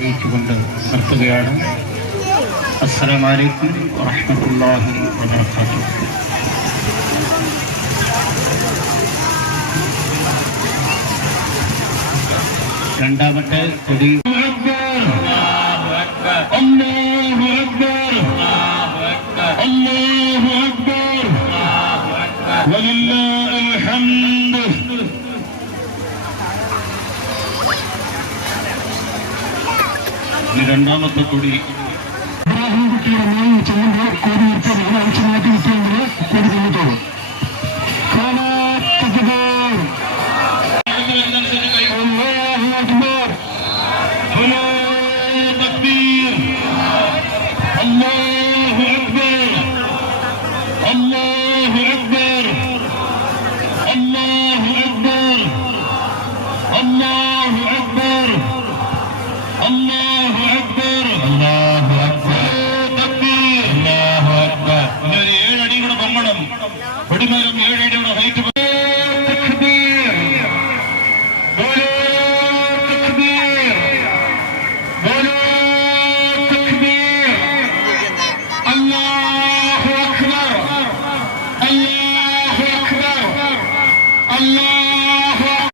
അറിയിച്ചുകൊണ്ട് നിർത്തുകയാണ്. അസ്സലാമു അലൈക്കും വറഹ്മത്തുള്ളാഹി വബറകാതുഹു. രണ്ടാമത്തെ കൊടി അല്ലാഹു അക്ബർ അല്ലാഹു അക്ബർ വലില്ലാഹിൽ ഹംദ്. രണ്ടാമത്തെ കൊടി കൊടിമരം 7